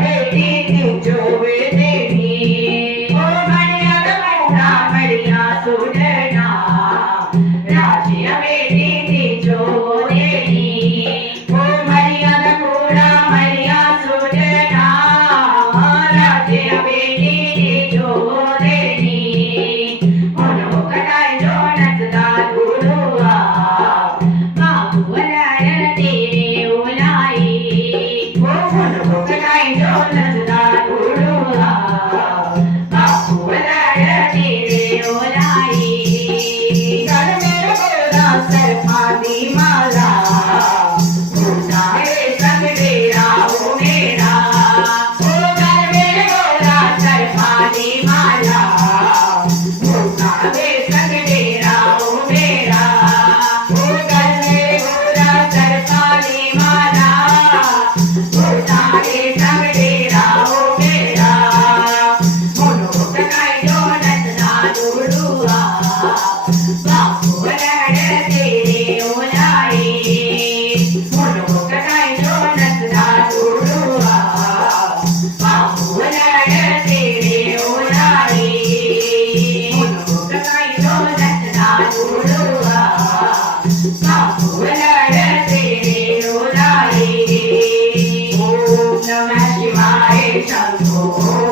भेटी जोवे देवी ओ मणिया गौड़ा मणिया सुडना राशिया भेटी जो देवी ओ मणिया गौड़ा मणिया सुडना राशिया भेटी जो देवी उनो कटाई जो नचदा गुरुआ बाबू वलाय तेरे उलाई ओ उनो कटाई जो नचदा गुरुआ बाबू वलाय तेरे उलाई घर में गोरा सरफादी माला भूता है संग डेरा ओ मेरा ओ घर में गोरा सरफादी माला भूता है संग डेरा ओ मेरा ओ घर में गोरा सरफादी माला भूता है संग डेरा ओ मेरा मोनो कटाई जो नचदा गुरुआ बापू वलाय तेरे उलाई मोनो कटाई जो नचदा गुरुआ बापू वलाय तेरे उलाई मोनो कटाई जो नचदा गुरुआ बापू वलाय तेरे उलाई ओम नमः शिवाय शंभो